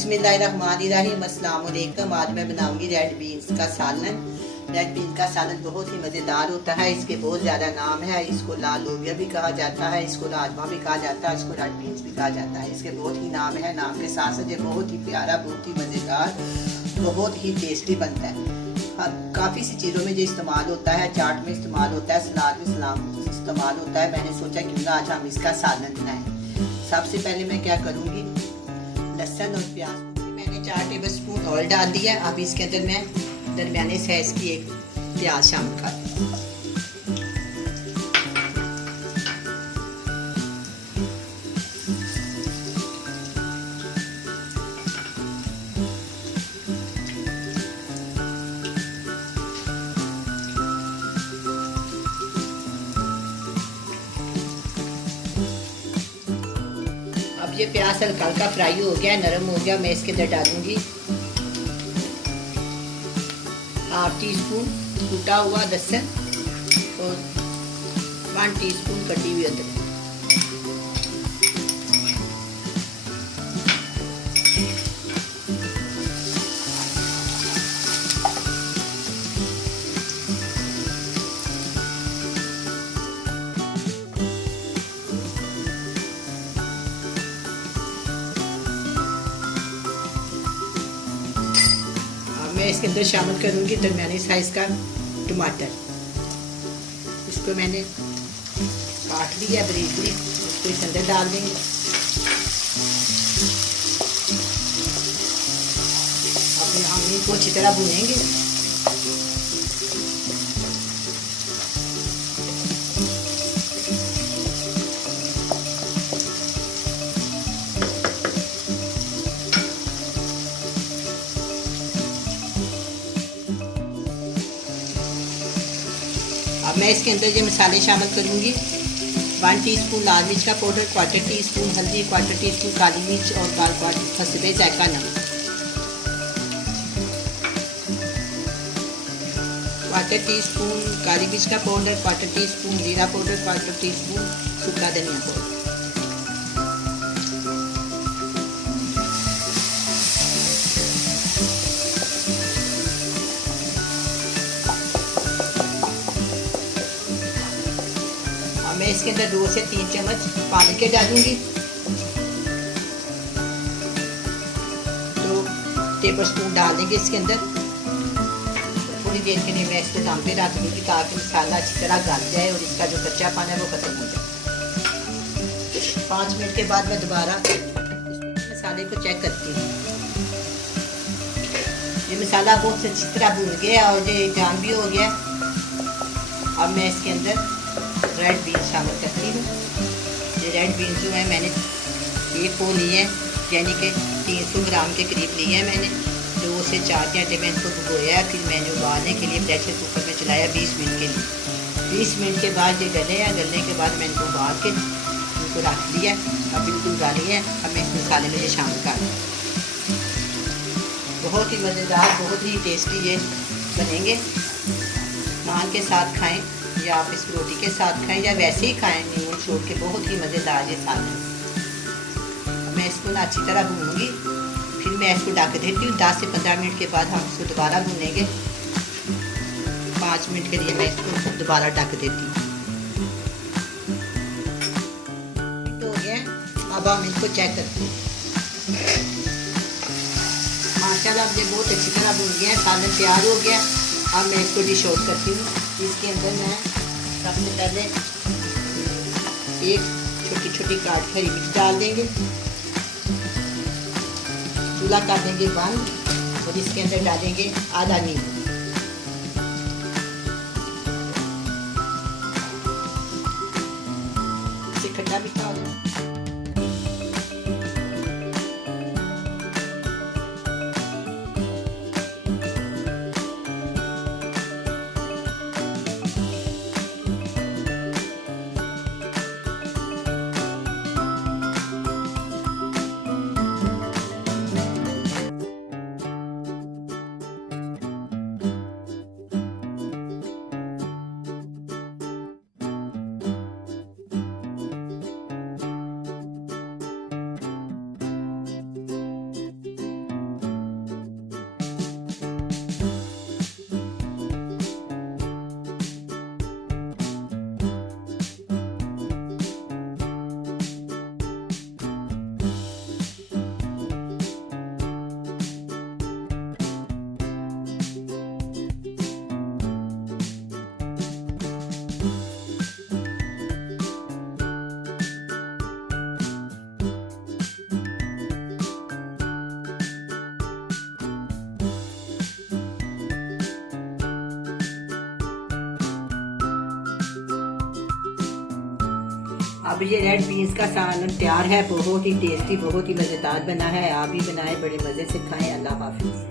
बिस्मिल्लाहिर्रहमानिर्रहीम, अस्सलाम वालेकुम। आज मैं बनाऊंगी रेड बीन्स का सालन। रेड बीन्स का सालन बहुत ही मज़ेदार होता है। इसके बहुत ज़्यादा नाम है। इसको लाल लोबिया भी कहा जाता है, इसको राजमा भी कहा जाता है, इसको रेड बीन्स भी कहा जाता है। इसके बहुत ही नाम है। नाम के साथ साथ ये बहुत ही प्यारा, बहुत ही मज़ेदार, बहुत ही टेस्टी बनता है। काफ़ी सी चीज़ों में ये इस्तेमाल होता है। चाट में इस्तेमाल होता है, सलाद में इस्तेमाल होता है। मैंने सोचा क्यों ना आज हम इसका सालन बनाएं। सबसे पहले मैं क्या करूँगी, लहसुन और प्याज। मैंने 4 टेबल स्पून ऑयल डाल दिया। अब इसके अंदर मैं दरमियाने साइज की एक प्याज शामिल कर दूँ। अब ये प्याज हल्का हल्का फ्राई हो गया, नरम हो गया। मैं इसके अंदर डालूंगी ½ टीस्पून कूटा हुआ लहसुन और 1 टीस्पून कटी हुई अदरक। मैं इसके अंदर शामिल करूंगी दरमियानी साइज का टमाटर। इसको मैंने काट लिया ब्रीफली, इसको इसके अंदर डाल देंगे। अब हम इनको अच्छी तरह भूनेंगे। अब मैं इसके अंदर ये मसाले शामिल करूंगी। 1 टीस्पून लाल मिर्च का पाउडर, 1/4 टीस्पून हल्दी, 1/4 टीस्पून काली मिर्च और 1/4 हसबे जायका नमक, 1/4 टीस्पून काली मिर्च का पाउडर, 1/4 टीस्पून जीरा पाउडर, 1/4 टीस्पून सूखा धनिया पाउडर। मैं इसके अंदर 2 से 3 चम्मच पानी के डालूंगी। 2 टेबल स्पून डाल देंगे इसके अंदर। थोड़ी देर के लिए मैं इसको दम पे रख दूंगी ताकि मसाला अच्छी तरह गल जाए और इसका जो कच्चा पानी है वो खत्म हो जाए। 5 मिनट के बाद मैं दोबारा मसाले को चेक करती हूँ। ये मसाला बहुत अच्छी तरह भून गया और ये जान भी हो गया। अब मैं इसके अंदर रेड बीन्स शामिल करती हूँ। ये रेड बीन्स जो है मैंने 1 पौ लिए हैं, यानी कि 300 ग्राम के करीब लिए हैं। मैंने 2 से 4 घंटे में इनको भिगोया है। फिर मैंने उबालने के लिए प्रेशर कुकर में चलाया 20 मिनट के लिए। 20 मिनट के बाद ये गले हैं। गलने के बाद मैंने इनको उबाल के इनको रख लिया। अब बिल्कुल गाली है। अब मैं इस मसाले में ये शामिल कर दूँ। बहुत ही मज़ेदार, बहुत ही टेस्टी ये बनेंगे। नान के साथ खाएँ या आप इस रोटी के साथ खाएं या वैसे ही खाएं, नींबू छोड़ के। बहुत ही मज़ेदार ये सालन। मैं इसको ना अच्छी तरह भूनूंगी। फिर मैं इसको ढक देती हूँ। 10 से 15 मिनट के बाद हम इसको दोबारा भूनेंगे। 5 मिनट के लिए मैं इसको दोबारा ढक देती हूँ। तो हो गया। अब हम इसको चेक करते हैं। माशाल्लाह ये बहुत अच्छी तरह भून गया है। सालन तैयार हो गया। अब मैं इसको डिश आउट करती हूँ। इसके अंदर मैं सबसे पहले एक छोटी छोटी काट हरी मिर्च डाल देंगे। चूल्हा कर देंगे बंद और इसके अंदर डालेंगे आधा नींबू। इसे खट्टा मीठा हो जाए। अब ये रेड बीन्स का सालन तैयार है, बहुत ही टेस्टी, बहुत ही मज़ेदार बना है। आप भी बनाएं, बड़े मज़े से खाएं। अल्लाह हाफिज़।